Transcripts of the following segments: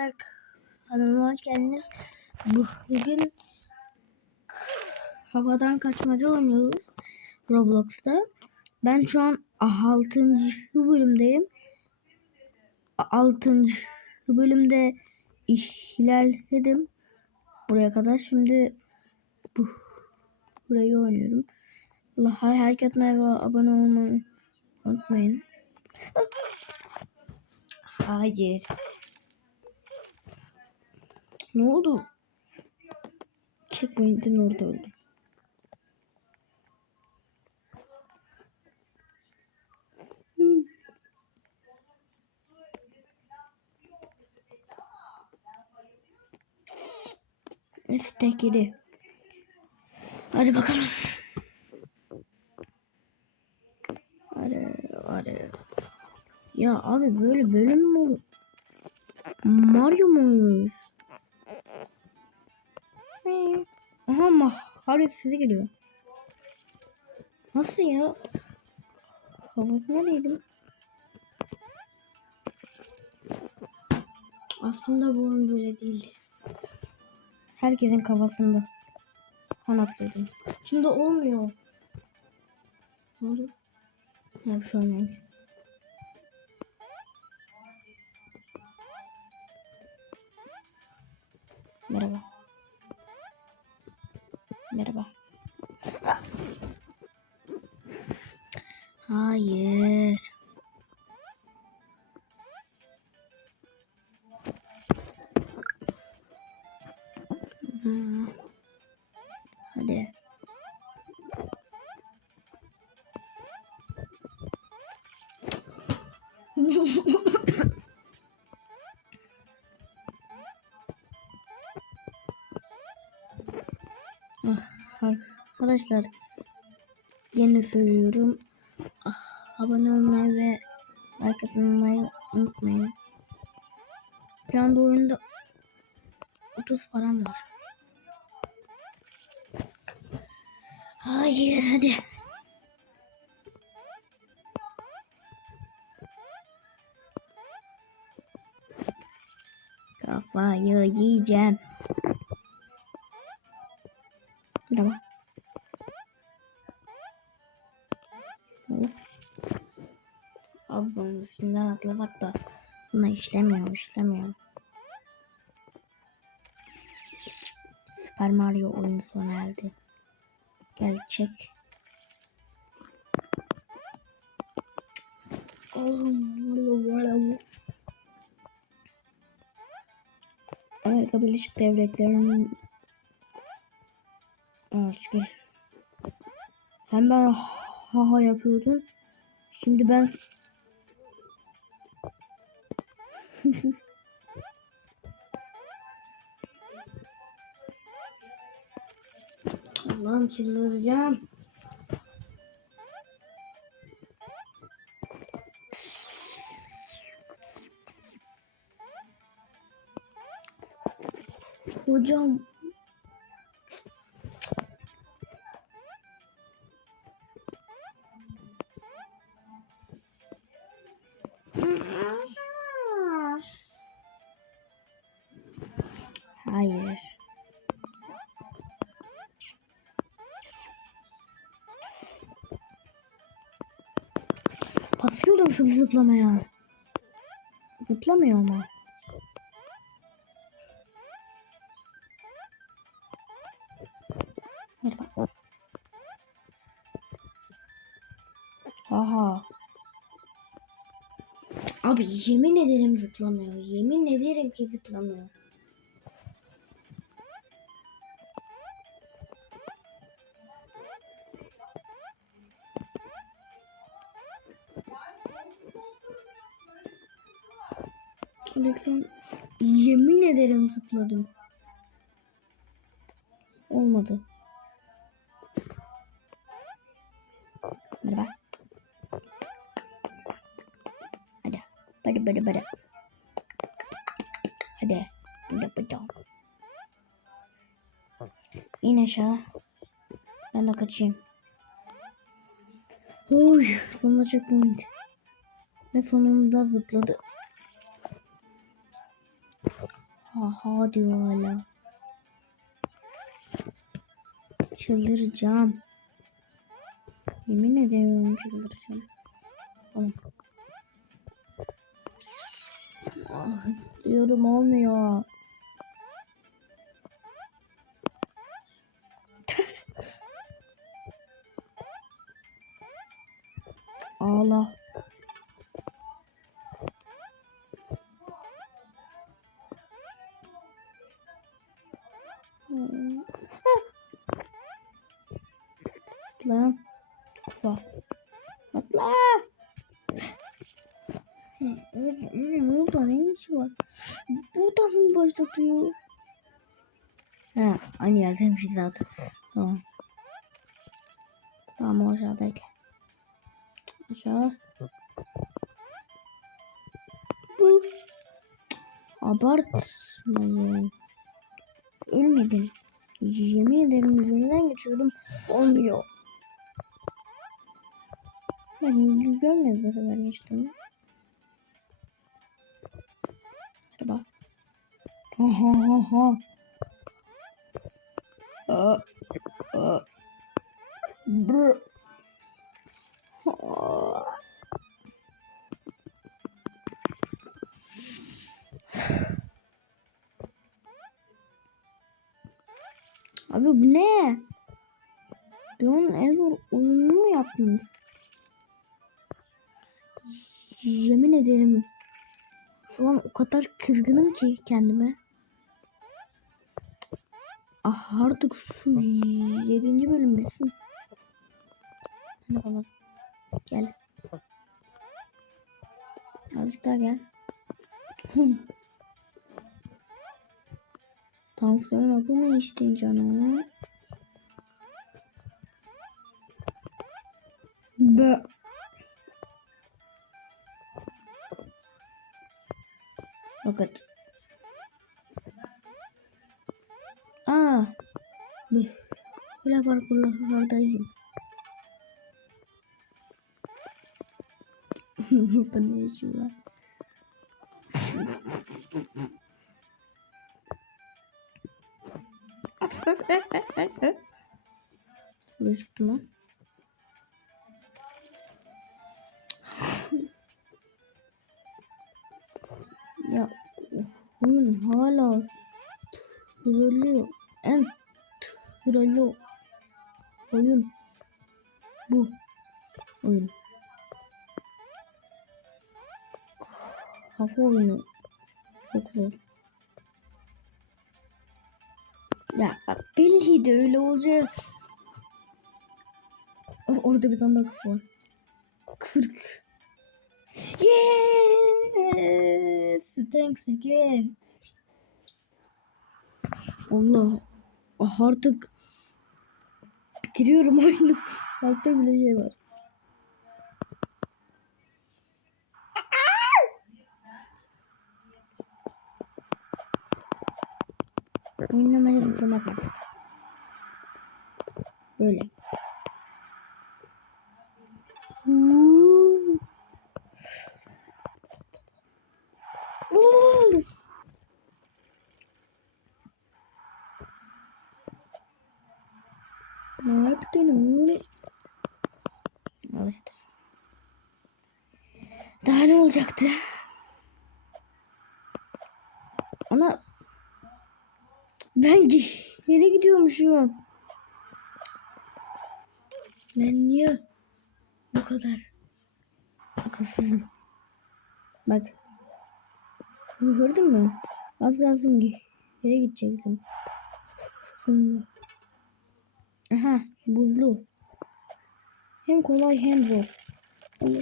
arkadaşlar kanalıma hoş geldiniz. Bugün havadan kaçmaca oynuyoruz Roblox'ta. Ben şu an 6. bölümdeyim. 6. bölümde ilerledim buraya kadar. Şimdi bu burayı oynuyorum. Allah herkes merhaba abone olmayı unutmayın. Hayır. Ne oldu? Checkpoint'in orada öldüm. Hmm. F gidi. Hadi bakalım. Hadi hadi. Ya abi böyle bölüm mü olur? Mario mu oynuyoruz? Ee, Aha mahalle sesi geliyor. Nasıl ya? Havası nereydim? Aslında bu oyun böyle değildi. Herkesin kafasında. Anlatıyordum. Şimdi olmuyor. Ne oldu? Ha bir şey olmuyormuş. Merhaba. Merhaba. Hayır. Ha. Arkadaşlar yeni söylüyorum. Ah, abone olmayı ve like atmayı unutmayın. Şu anda oyunda 30 param var. Hayır hadi. Kafayı yiyeceğim. Abi bunun üstünden atlasak da buna işlemiyor işlemiyor. Super Mario oyunu sona erdi. Gel çek. Oğlum Amerika Birleşik Devletleri'nin gel. Sen ben ha ha yapıyordun. Şimdi ben Allah'ım çıldıracağım. Hocam Şu zıplamaya. Zıplamıyor ama. Merhaba. Aha. Abi yemin ederim zıplamıyor. Yemin ederim ki zıplamıyor. Alexan yemin ederim zıpladım. Olmadı. Merhaba. Hadi. Hadi hadi hadi. Hadi. Hadi hadi. İn aşağı. Ben de kaçayım. Oy, sonunda checkpoint. Ve sonunda zıpladı. Ha ha diyor hala. Çıldıracağım. Yemin ediyorum çıldıracağım. Tamam. Ah, diyorum olmuyor. Yerdeymiş zaten. Tamam. Tamam aşağıdayken. Aşağı. Bu. Abartmayın. Ölmedin. Yemin ederim üzerinden geçiyorum. Olmuyor. Ben görmedim bu sefer geçtiğimi. Merhaba. Ha ha ha ha. Brr. Aa. Abi bu ne? Dünyanın en zor oyununu mu yaptınız? Yemin ederim. Şu an o kadar kızgınım ki kendime. Ah artık şu yedinci bölüm bitsin. Hadi bakalım. Gel. Azıcık daha gel. Tansiyon hapı mı içtin canım? Be. Fakat. Parkurlardayım. Burada ne işi var? Şuraya çıktım lan. ya oyun hala trollüyor. En trollü oyun bu oyun. Kafa oyunu çok zor. Ya bak belliydi öyle olacak. Or- Orada bir tane daha kafa var. 40. Yes! Tank 8. Allah. Ah, Artık bitiriyorum oyunu. Altta bile şey var. Oynamaya zıplamak artık. Böyle. Huu. Oo. Ne yaptın oğlum? Al işte. Daha ne olacaktı? Ana ben yere gidiyormuşum. Ben niye bu kadar akılsızım? Bak. Gördün mü? Az kalsın yere gidecektim. Sonunda. Aha buzlu. Hem kolay hem zor. Allah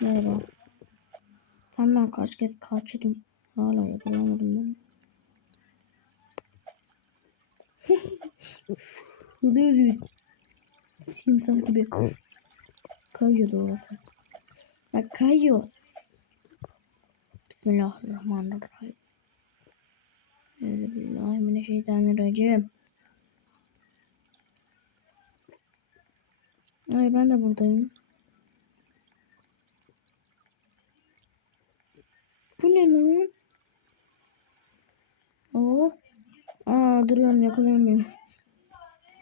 Merhaba. Senden kaç kez kaçırdım. Hala yakalayamadım ben. Hılıyor Simsah gibi. Kayıyordu orası. Bak kayıyor. Bismillahirrahmanirrahim. Euzubillahimineşşeytanirracim. Ay ben de buradayım. Ne lan? Oo. Aa duruyorum yakalayamıyorum.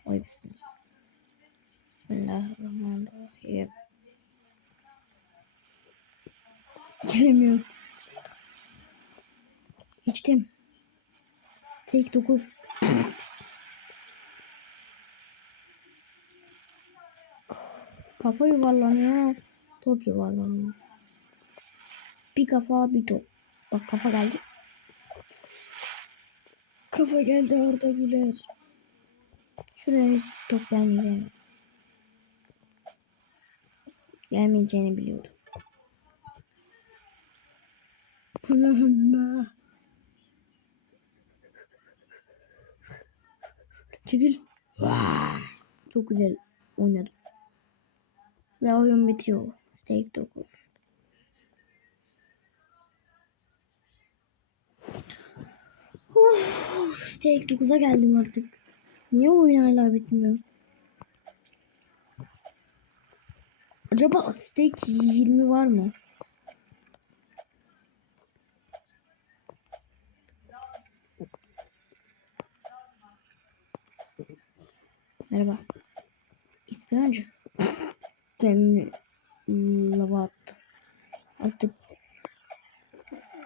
Oy bismillah. Bismillahirrahmanirrahim. Gelemiyorum. İçtim. Tek 9. Kafa yuvarlanıyor. Top yuvarlanıyor. Bir kafa bir top. Bak kafa geldi. Kafa geldi Arda Güler. Şuraya hiç top gelmeyeceğini. Gelmeyeceğini biliyordum. Allah'ım. Çekil. Çok güzel oynadım. Ve oyun bitiyor. Stake 9. Of, Stake 9'a geldim artık. Niye oyun hala bitmiyor? Acaba Stake 20 var mı? Merhaba. İspiyoncu. Kendini lava attı. Artık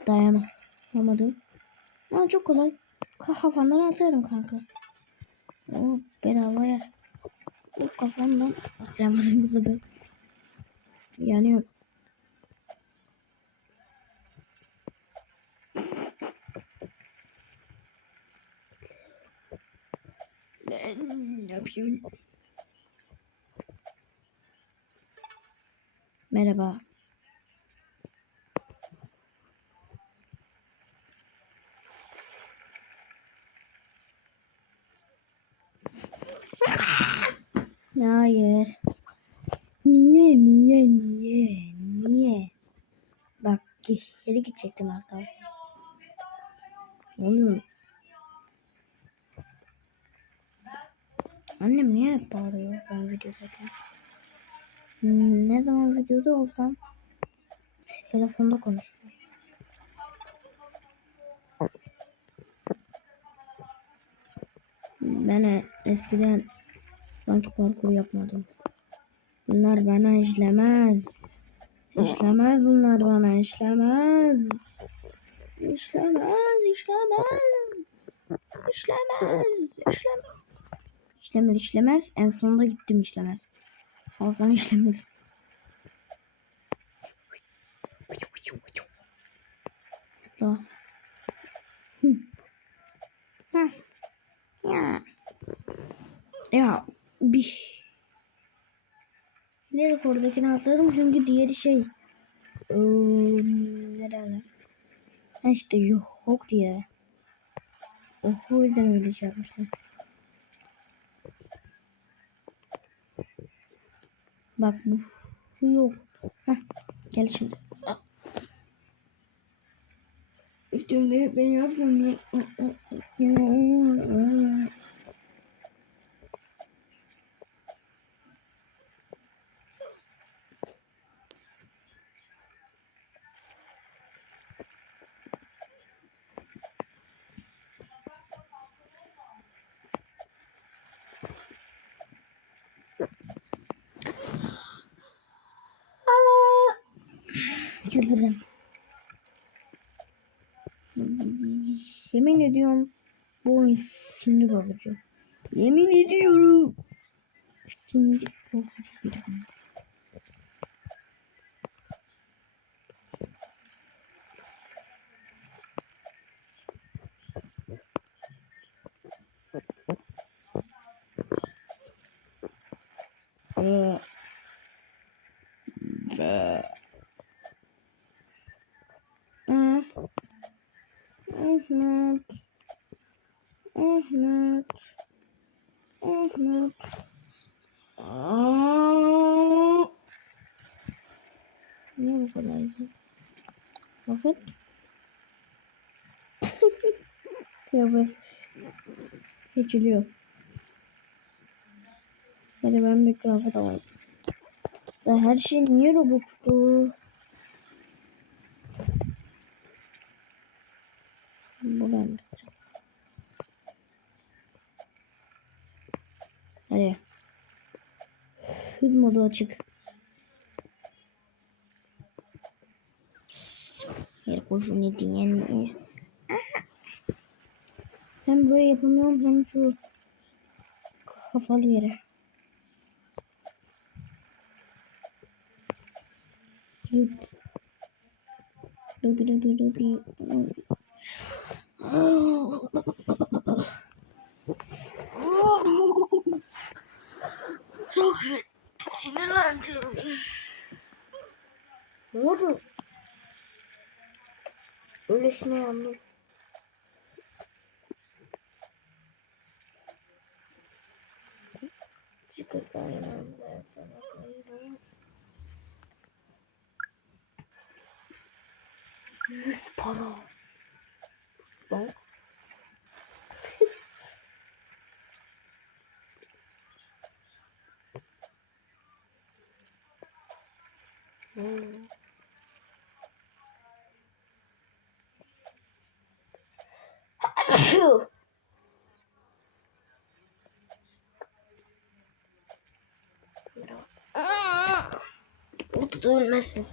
dayanamadı. Aa, çok kolay. Kafandan atlarım kanka. O bedava yer. O kafamdan atlayamadım burada ben. Yanıyorum. Lan ne yapıyorsun? Merhaba. Hayır. Niye, niye, niye, niye? Bak geri gidecektim az kalsın. Ne oluyor? Annem niye hep bağırıyor ben videodayken? Hmm, Ne zaman videoda olsam telefonda konuşuyor. Ben e- eskiden sanki parkur yapmadım. Bunlar bana işlemez. İşlemez bunlar bana işlemez. İşlemez, işlemez. İşlemez, işlemez. İşlemez, işlemez. En sonunda gittim işlemez. Ağzım işlemez. Heh. Ya. Ya bir Bilerek oradakini atladım çünkü diğeri şey ee, ne derler? Ha işte yok diye. Oh, o yüzden öyle şey yapmışlar. Bak bu, yok. Heh, gel şimdi. Ah. Üstümde ben yapmıyorum. Çıldıracağım. Yemin ediyorum bu oyun sinir bozucu. Yemin ediyorum. Sinir bozucu. kolaydı. Bakın. Kıyafet geçiliyor. Hadi ben bir kıyafet alayım. Da her şey niye Robux'tu? Buradan bakacağım. Hadi. Hız modu açık. Ne diyen Hem buraya yapamıyorum hem şu kafalı yere. Yup. Rubi rubi rubi. Çok sinirlendim. Ne oldu? Öylesine yandım. Çıkıp dayanamam ben sana koyarım. Yüz para. Bak. Hmm. Mutlu ölmesin.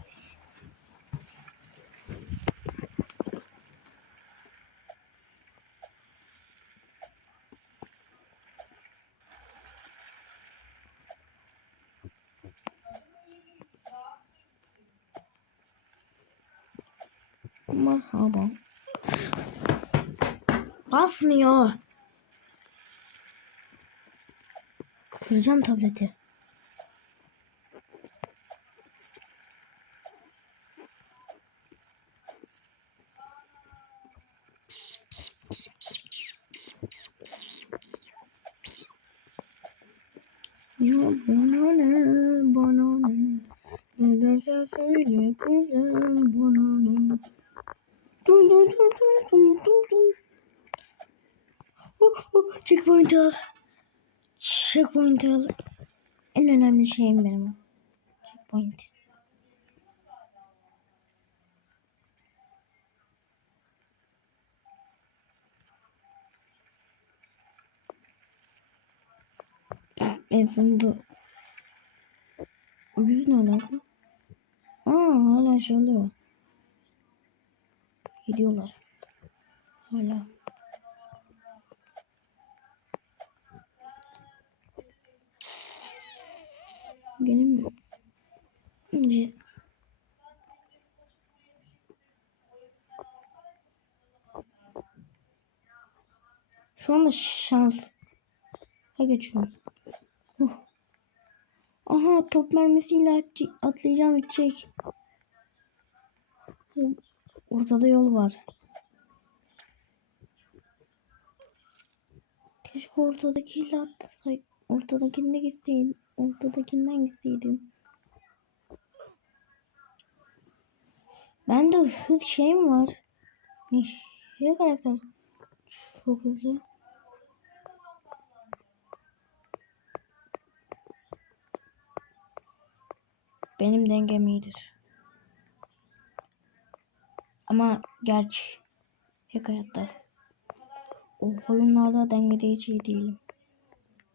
Merhaba. Basmıyor. Kıracağım tableti. Ya bana ne, bana ne? Ne dersen bana ne? Dum dum dum dum dum dum dum. Oh, oh, checkpoint al. Checkpoint al. En önemli şeyim benim. Checkpoint. En sonunda Biz ne alaka? Aa hala şey. Gidiyorlar. Hala. Gene mi? İneceğiz. Şu anda şans. Ha geçiyorum. Aha top mermisiyle at- atlayacağım içecek. Ortada yol var. Keşke ortadakiyle atlasaydım. Ortadakinde gitseydim. Ortadakinden gitseydim. Bende hız şey mi var? Ne şey karakter? Çok hızlı. Benim dengem iyidir. Ama gerçek hayatta o oyunlarda dengede hiç iyi değilim.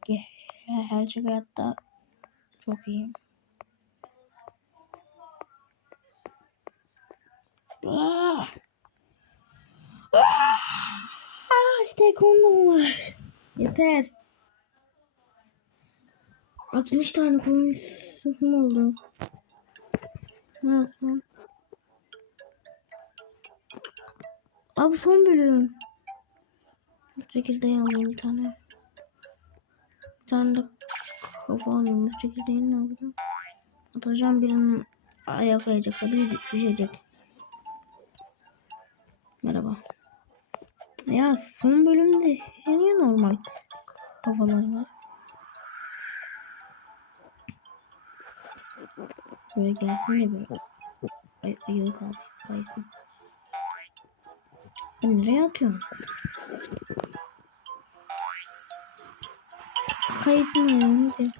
Ge- Gerçek hayatta çok iyiyim. Ah! Ah, işte kondom var. Yeter. 60 tane kondom oldu. Nasıl? Abi son bölüm. Çekirdeği alayım bir tane. Bir tane de kafa alayım. Bu çekirdeği ne yapacağım? Atacağım birinin ayağa kayacak. Biri düşecek. Merhaba. Ya son bölümde niye normal kafalar var? Böyle gelsin de böyle. Ay, ayağı kalsın. Kaysın. Ben nereye atıyorum? Kaysın ya. Hadi.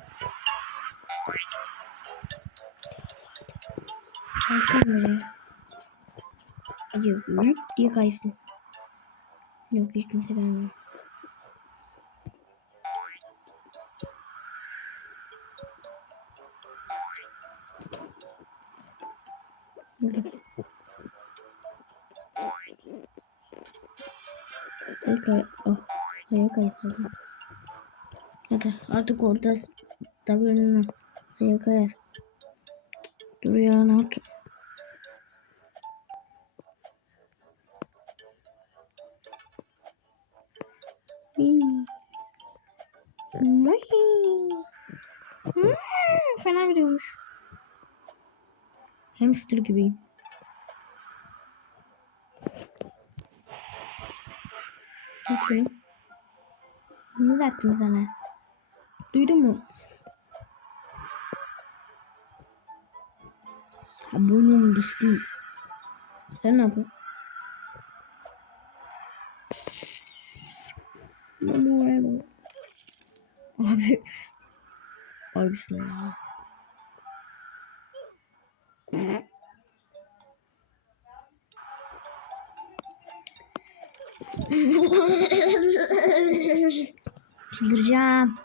Kaysın böyle. Büyük diye kaysın. Yok hiç kimse gelmiyor. Ayırdım. Hadi artık orada tabirinle ayak ayar. Dur ya ne yaptım? Hmm. Fena gidiyormuş. Hamster gibiyim. Bakayım. Ne verdim sana? Duydun mu? Ha, burnum düştü. Sen ne yapıyorsun? Abi. Ay bismillah. çıldıracağım.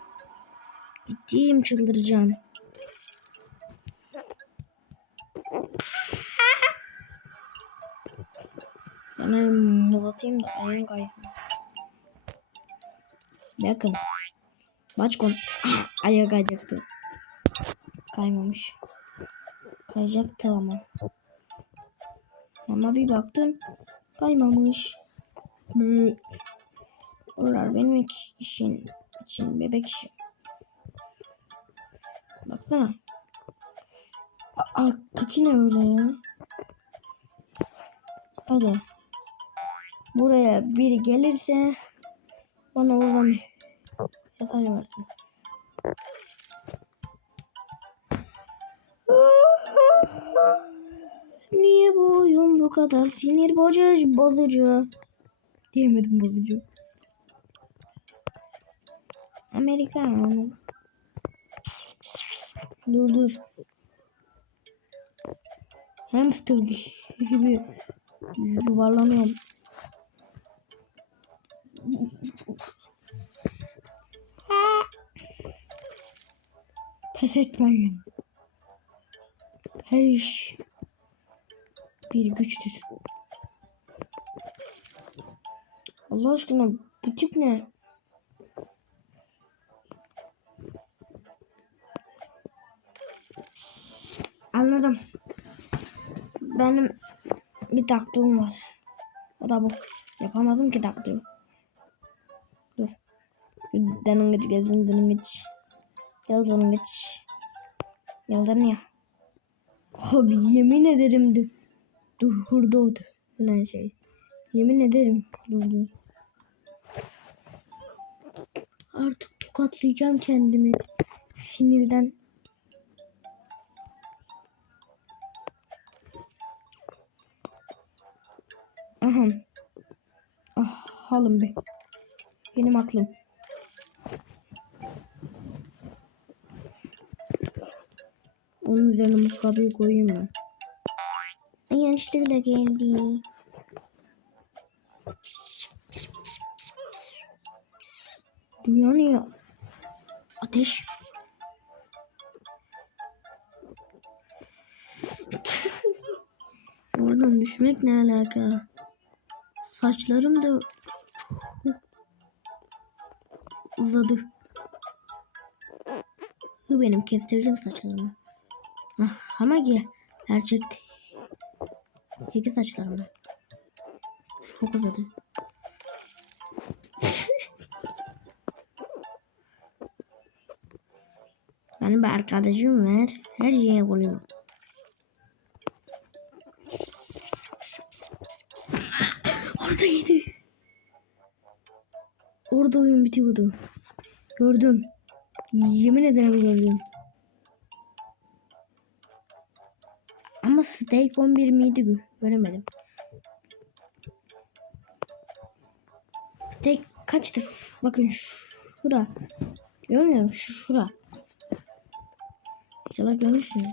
Gittim çıldıracağım. Sana molatayım da ayağın kaysın. Bakın. Başkon. Ayağı kayacaktı. Kaymamış. Kayacaktı ama. Ama bir baktım. Kaymamış. Hı. Oralar benim işin için bebek işi. Baksana. Alttaki ne öyle ya? Hadi. Buraya biri gelirse bana oradan mesaj versin. Niye bu oyun bu kadar sinir bozucu bozucu? Diyemedim bozucu. Amerikan. Dur dur. Hamster gibi yuvarlanıyorum. Pes etmeyin. Her iş bir güçtür. Allah aşkına bu tip ne? Anladım. Benim bir taktiğim var. O da bu. Yapamadım ki taktiği. Dur. Şu Danıngıç gelsin danıngıç. Gel danıngıç. Gel danıya. Abi yemin ederim dur. Dur hurda oldu. Bu ne şey. Yemin ederim. Dur dur. Artık tokatlayacağım kendimi. Sinirden. Halım be. Benim aklım. Onun üzerine muskabeyi koyayım ben. Ay, Yanlışlıkla geldi. Dünya ne ya? Ateş. Oradan düşmek ne alaka? Saçlarım da uzadı. Bu benim kestirdim saçlarımı. Ah, ama ki gerçek Peki saçlarımı. Çok uzadı. Benim bir arkadaşım var. Her şeye buluyor. Oradaydı. Orada oyun bitiyordu. Gördüm. Yemin ederim gördüm. Ama steak 11 miydi gö- göremedim. Steak kaçtı? Bakın şura. Görmüyor musun? Şu şura. İnşallah görürsünüz.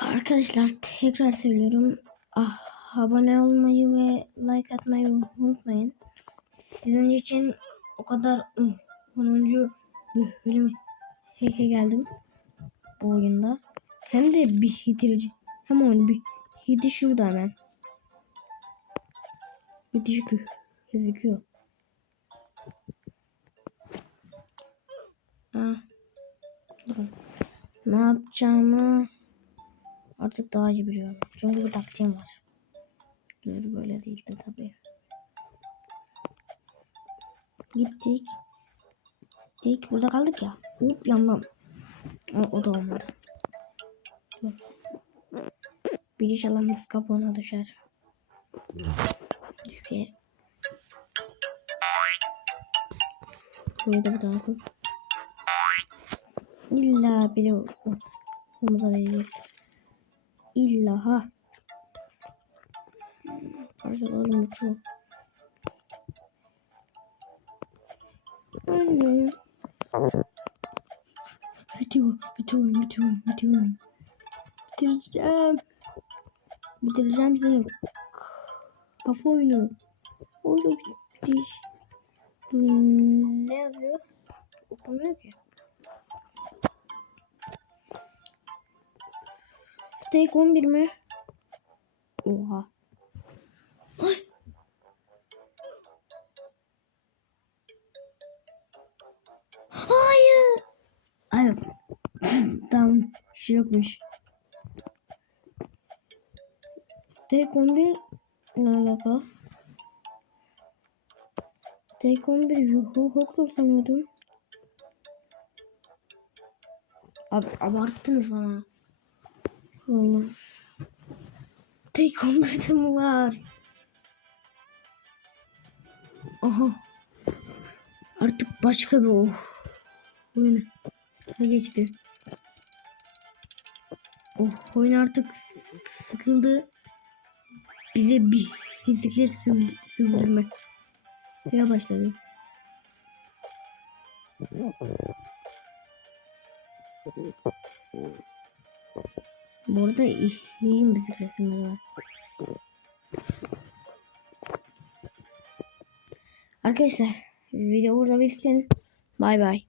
Arkadaşlar tekrar söylüyorum. Ah, abone olmayı ve like atmayı unutmayın. Sizin için o kadar ıı, 10. bölüm heke geldim bu oyunda. Hem de bir hitirici. Hem oyun bir hiti şurada hemen. Hiti gözüküyor. Ha. Durun. Ne yapacağımı artık daha iyi biliyorum. Çünkü bir taktiğim var. Dur böyle değildi tabii. Gittik. Gittik. Burada kaldık ya. Hop yandan. O, o da olmadı. Dur. Bir inşallah mis kabuğuna düşer. Şuraya. Şurayı da buradan koy. İlla o- omuza değecek. İlla ha. Parçalarım uçuyor. Anne. Bitiyor, bitiyor, bitiyor, bitiyor. Bitireceğim. Bitireceğim seni. Kafa oyunu. Orada bitiş. Hmm, ne yazıyor? Okunmuyor ki. Steak 11 mi? Oha. Ay. Hayır. Ay yok. tamam. Şey yokmuş. Steak 11 ne alaka? Steak 11 yuhu hoktur sanıyordum. Abi abarttınız bana. Oyunu. Tek 11'de mi var? Aha. Artık başka bir o oyunu. Ne geçti? Oh oyun artık sıkıldı. Bize bir fizikler sürdürme. Ya başladı. Bu arada iyi, iyiyim bisiklet sürmede var. Arkadaşlar video burada bitsin. Bay bay.